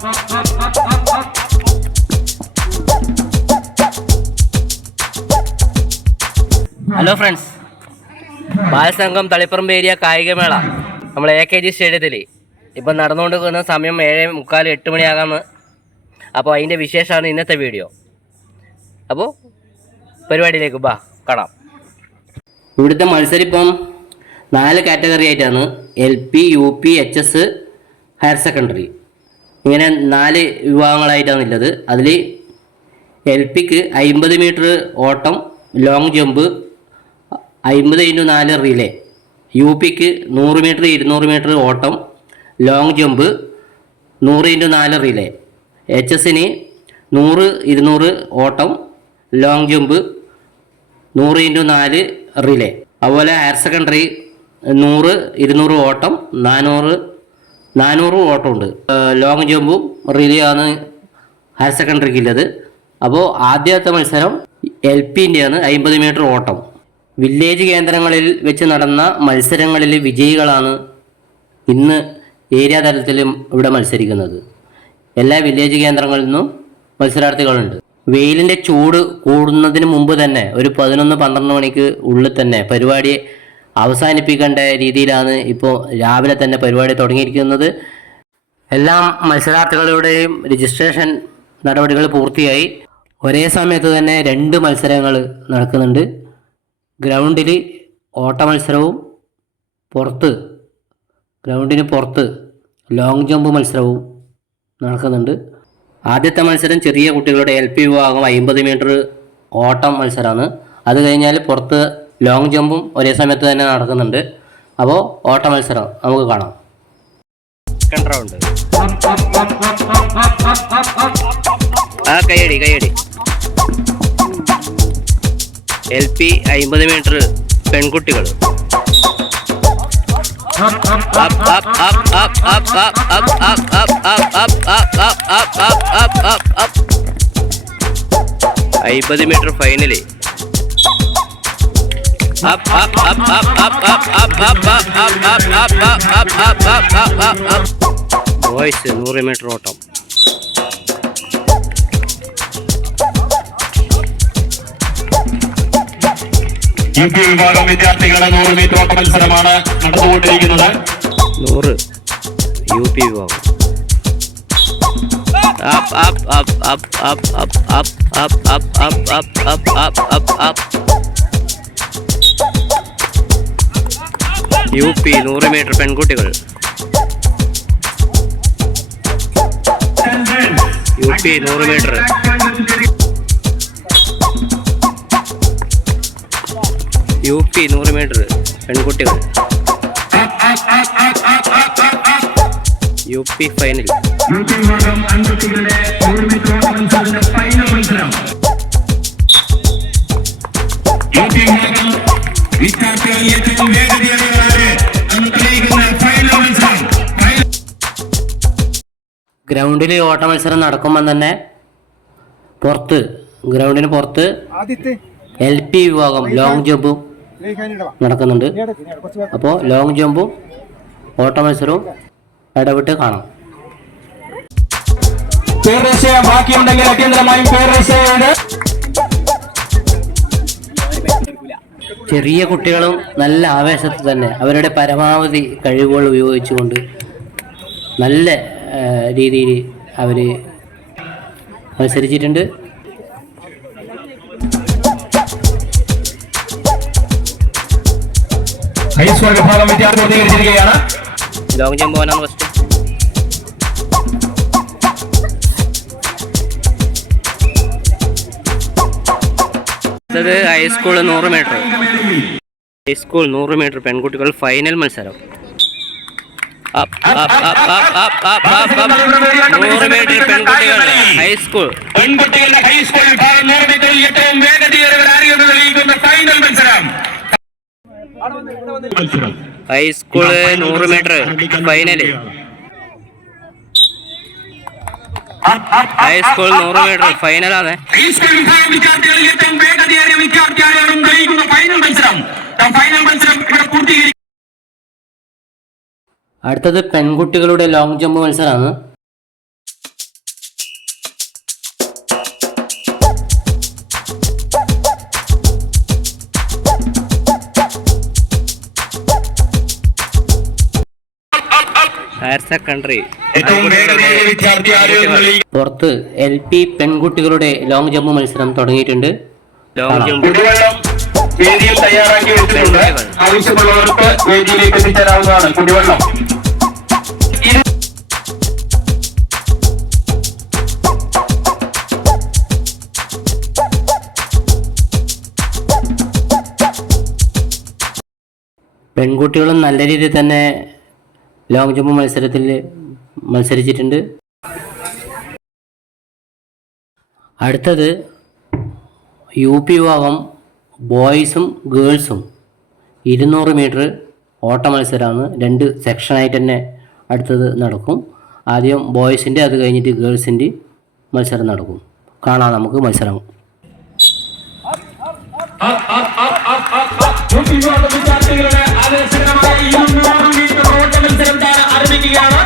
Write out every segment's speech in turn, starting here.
Hello friends, Balasangham Taliparamba area കായികമേള നമ്മൾ AKG സ്റ്റേഡിയത്തിൽ ഇപ്പം നടന്നുകൊണ്ടിരിക്കുന്ന സമയം 7:45 8 മണിയാകാമെന്ന്. അപ്പോൾ അതിൻ്റെ വിശേഷമാണ് ഇന്നത്തെ വീഡിയോ. അപ്പോൾ പരിപാടിയിലേക്ക് കാണാം. ഇവിടുത്തെ മത്സരം ഇപ്പം 4 കാറ്റഗറി ആയിട്ടാണ്. LP, UP, HS, higher secondary, ഇങ്ങനെ 4 വിഭാഗങ്ങളായിട്ടാണ് ഉള്ളത്. അതിൽ LPക്ക് 50 മീറ്റർ ഓട്ടം, ലോങ് ജമ്പ്, 50x4 റിലേ. UPക്ക് 100 മീറ്റർ 200 മീറ്റർ ഓട്ടം, ലോങ് ജമ്പ്, 100x4 റിലേ. HSന് 100 200 ഓട്ടം, ലോങ് ജമ്പ്, 100x4 റിലേ. അതുപോലെ ഹയർ സെക്കൻഡറി 100 200 ഓട്ടം, 400 ഓട്ടമുണ്ട്. ലോങ് ജമ്പും റിലേ ആണ് ഹയർ സെക്കൻഡറിക്കുള്ളത്. അപ്പോൾ ആദ്യത്തെ മത്സരം LPൻ്റെയാണ്, 50 മീറ്റർ ഓട്ടം. വില്ലേജ് കേന്ദ്രങ്ങളിൽ വെച്ച് നടന്ന മത്സരങ്ങളിൽ വിജയികളാണ് ഇന്ന് ഏരിയ തലത്തിലും ഇവിടെ മത്സരിക്കുന്നത്. എല്ലാ വില്ലേജ് കേന്ദ്രങ്ങളിൽ നിന്നും മത്സരാർത്ഥികളുണ്ട്. വെയിലിൻ്റെ ചൂട് കൂടുന്നതിന് മുമ്പ് തന്നെ ഒരു 11-12 മണിക്ക് ഉള്ളിൽ തന്നെ പരിപാടി അവസാനിപ്പിക്കേണ്ട രീതിയിലാണ് ഇപ്പോൾ രാവിലെ തന്നെ പരിപാടി തുടങ്ങിയിരിക്കുന്നത്. എല്ലാ മത്സരാർത്ഥികളുടെയും രജിസ്ട്രേഷൻ നടപടികൾ പൂർത്തിയായി. ഒരേ സമയത്ത് തന്നെ 2 മത്സരങ്ങൾ നടക്കുന്നുണ്ട്. ഗ്രൗണ്ടിൽ ഓട്ട മത്സരവും ഗ്രൗണ്ടിന് പുറത്ത് ലോങ് ജമ്പ് മത്സരവും നടക്കുന്നുണ്ട്. ആദ്യത്തെ മത്സരം ചെറിയ കുട്ടികളുടെ LP വിഭാഗം 50 മീറ്റർ ഓട്ടം മത്സരമാണ്. അത് കഴിഞ്ഞാൽ പുറത്ത് ലോങ് ജമ്പും ഒരേ സമയത്ത് തന്നെ നടക്കുന്നുണ്ട്. അപ്പോൾ ഓട്ട മത്സരം നമുക്ക് കാണാം. Second round. കയ്യടി LP 50 മീറ്റർ പെൺകുട്ടികൾ. $50 മീറ്റർ ഫൈനല്. ബോയ്സ് 100 മീറ്റർ ഓട്ടം. UP വിഭാഗം വിദ്യാർത്ഥികളുടെ 100 മീറ്റർ ഓട്ട മത്സരമാണ് നടന്നുകൊണ്ടിരിക്കുന്നത്. 100 UP വിഭാഗം. UP 100 മീറ്റർ പെൺകുട്ടികൾ. UP 100 metre. UP 100 മീറ്റർ പെൺകുട്ടികൾ. UP final. ഗ്രൗണ്ടിൽ ഓട്ട മത്സരം നടക്കുമ്പോൾ തന്നെ ഗ്രൗണ്ടിന് പുറത്ത് LP വിഭാഗം ലോങ് ജമ്പും നടക്കുന്നുണ്ട്. അപ്പോൾ ലോങ് ജമ്പും ഓട്ട മത്സരവും ഇടവിട്ട് കാണാം. ചെറിയ കുട്ടികളും നല്ല ആവേശത്തിൽ തന്നെ അവരുടെ പരമാവധി കഴിവുകൾ ഉപയോഗിച്ചുകൊണ്ട് നല്ല രീതിയിൽ അവർ മത്സരിച്ചിട്ടുണ്ട്. ലോങ് ജമ്പ് പോകാനാണ് ഫസ്റ്റ്. ഹൈസ്കൂൾ 100 മീറ്റർ പെൺകുട്ടികൾ ഫൈനൽ മത്സരം. 100 മീറ്റർ പെൺകുട്ടികൾ high school. High school 100 metre final. High school 100 metre ഫൈനലാണ്. അടുത്തത് പെൺകുട്ടികളുടെ ലോങ് ജമ്പ് മത്സരമാണ്. ഹയർ സെക്കൻഡറി ഏറ്റവും വേഗതയേറിയ വിദ്യാർത്ഥി ആരെയും പുറത്ത് LP പെൺകുട്ടികളുടെ ലോങ് ജമ്പ് മത്സരം തുടങ്ങിയിട്ടുണ്ട്. കുടിവെള്ളം വേദിയിൽ തയ്യാറാക്കി വെച്ചിട്ടുണ്ട്. ആവശ്യമുള്ളവർക്ക് വേദിയിലേക്ക് എത്തിച്ചേരാവുന്നതാണ്. കുടിവെള്ളം പെൺകുട്ടികളും നല്ല രീതിയിൽ തന്നെ ലോങ് ജമ്പ് മത്സരത്തിൽ മത്സരിച്ചിട്ടുണ്ട്. അടുത്തത് UP വിഭാഗം ബോയ്സും ഗേൾസും 200 മീറ്റർ ഓട്ട മത്സരമാണ്. 2 സെക്ഷനായിട്ട് തന്നെ അടുത്തത് നടക്കും. ആദ്യം ബോയ്സിൻ്റെ, അത് കഴിഞ്ഞിട്ട് ഗേൾസിൻ്റെ മത്സരം നടക്കും. കാണാം നമുക്ക് മത്സരം. വിദ്യാർത്ഥികളുടെ ആവേശകരമായ 200 മീറ്റർ ഓട്ട മത്സരം ആരംഭിക്കുകയാണ്.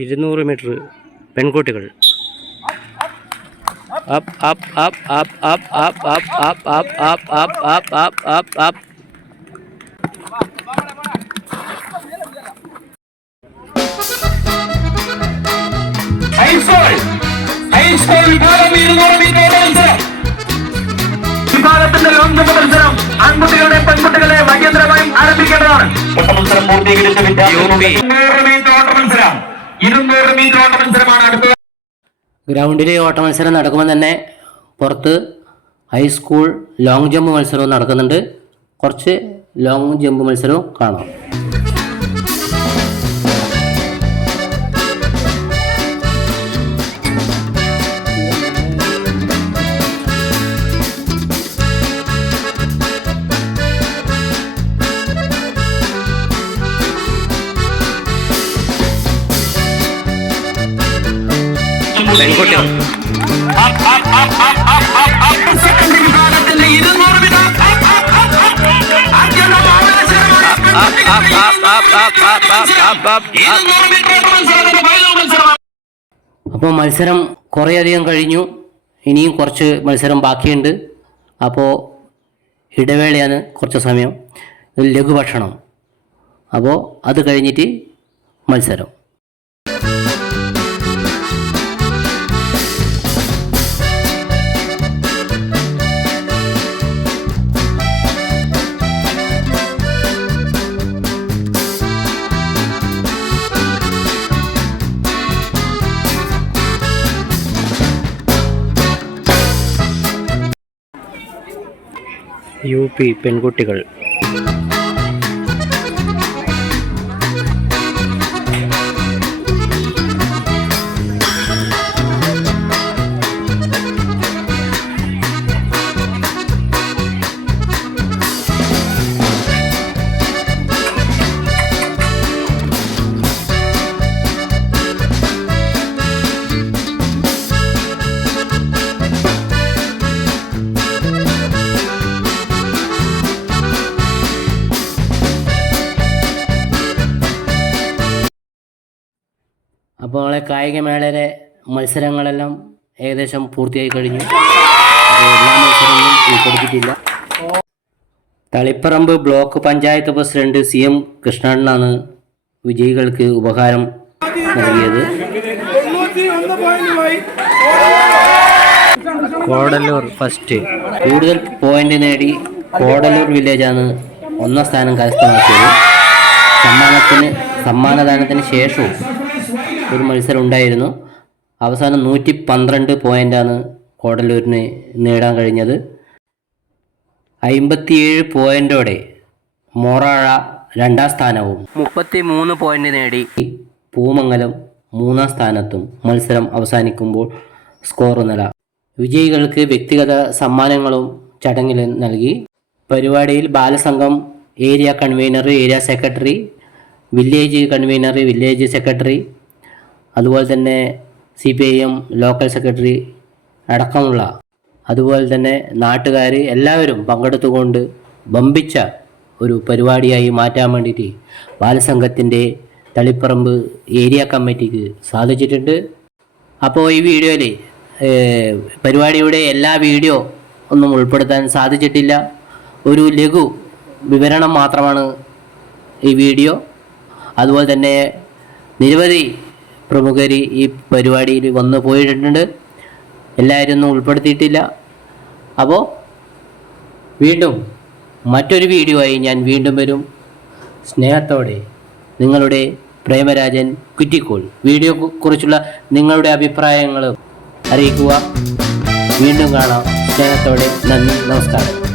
200 മീറ്റർ പെൺകുട്ടികൾ. Up up up up up up up up up up up up up up. High school വിഭാഗം 200 മീറ്റർ മത്സരം. വിഭാഗത്തിന്റെ ലോങ് ജമ്പ് മത്സരം ആൺകുട്ടികളുടെ പെൺകുട്ടികളെ മഹേന്ദ്രമായും ആരംഭിക്കേണ്ടതാണ്. മത്സരം പൂർത്തീകരിച്ച വിദ്യാർത്ഥികളുടെ 200 മീറ്റർ ഓട്ട മത്സരം. 200 മീറ്റർ ഓട്ട മത്സരമാണ് അടുത്തത്. ഗ്രൗണ്ടിൽ ഓട്ട മത്സരം നടക്കുമ്പോൾ തന്നെ പുറത്ത് ഹൈസ്കൂൾ ലോങ് ജമ്പ് മത്സരവും നടക്കുന്നുണ്ട്. കുറച്ച് ലോങ് ജമ്പ് മത്സരവും കാണാം. പെൺകുട്ടികൾ അപ്പോൾ മത്സരം കുറേയധികം കഴിഞ്ഞു. ഇനിയും കുറച്ച് മത്സരം ബാക്കിയുണ്ട്. അപ്പോൾ ഇടവേളയാണ് കുറച്ച് സമയം, ലഘുഭക്ഷണം. അപ്പോൾ അത് കഴിഞ്ഞിട്ട് മത്സരം. UP പെൺകുട്ടികൾ. അപ്പോൾ നമ്മളെ കായികമേളയിലെ മത്സരങ്ങളെല്ലാം ഏകദേശം പൂർത്തിയായി കഴിഞ്ഞു. എല്ലാ മത്സരങ്ങളും ഉൾപ്പെടുത്തിയിട്ടില്ല. Taliparamba block panchayat president CM കൃഷ്ണണ്ണനാണ് വിജയികൾക്ക് ഉപഹാരം നൽകിയത്. കോടല്ലൂർ ഫസ്റ്റ്. കൂടുതൽ പോയിന്റ് നേടി കോടല്ലൂർ വില്ലേജാണ് 1ാം സ്ഥാനം കരസ്ഥമാക്കിയത്. സമ്മാനദാനത്തിന് ശേഷവും ഒരു മത്സരം ഉണ്ടായിരുന്നു. അവസാനം 112 പോയിൻ്റാണ് കോടല്ലൂരിന് നേടാൻ കഴിഞ്ഞത്. 57 പോയിൻ്റോടെ മോറാഴ 2ാം സ്ഥാനവും 33 പോയിൻ്റ് നേടി പൂമംഗലം 3ാം സ്ഥാനത്തും മത്സരം അവസാനിക്കുമ്പോൾ സ്കോർ നില. വിജയികൾക്ക് വ്യക്തിഗത സമ്മാനങ്ങളും ചടങ്ങിൽ നൽകി. പരിപാടിയിൽ Balasangham area convener, area secretary, village convener, village secretary, അതുപോലെ തന്നെ CPIM ലോക്കൽ സെക്രട്ടറി അടക്കമുള്ള, അതുപോലെ തന്നെ നാട്ടുകാർ എല്ലാവരും പങ്കെടുത്തുകൊണ്ട് വമ്പിച്ച ഒരു പരിപാടിയായി മാറ്റാൻ വേണ്ടിയിട്ട് ബാലസംഘത്തിൻ്റെ തളിപ്പറമ്പ് ഏരിയ കമ്മിറ്റിക്ക് സാധിച്ചിട്ടുണ്ട്. അപ്പോൾ ഈ വീഡിയോയിൽ പരിപാടിയുടെ എല്ലാ വീഡിയോ ഒന്നും ഉൾപ്പെടുത്താൻ സാധിച്ചിട്ടില്ല. ഒരു ലഘു വിവരണം മാത്രമാണ് ഈ വീഡിയോ. അതുപോലെ തന്നെ നിരവധി പ്രമുഖർ ഈ പരിപാടിയിൽ വന്നു പോയിട്ടുണ്ട്. എല്ലാവരും ഒന്നും ഉൾപ്പെടുത്തിയിട്ടില്ല. അപ്പോൾ വീണ്ടും മറ്റൊരു വീഡിയോ ആയി ഞാൻ വീണ്ടും വരും. സ്നേഹത്തോടെ നിങ്ങളുടെ പ്രേമരാജൻ കുറ്റിക്കോൾ. വീഡിയോ കുറിച്ചുള്ള നിങ്ങളുടെ അഭിപ്രായങ്ങൾ അറിയിക്കുക. വീണ്ടും കാണാം. സ്നേഹത്തോടെ നന്ദി, നമസ്കാരം.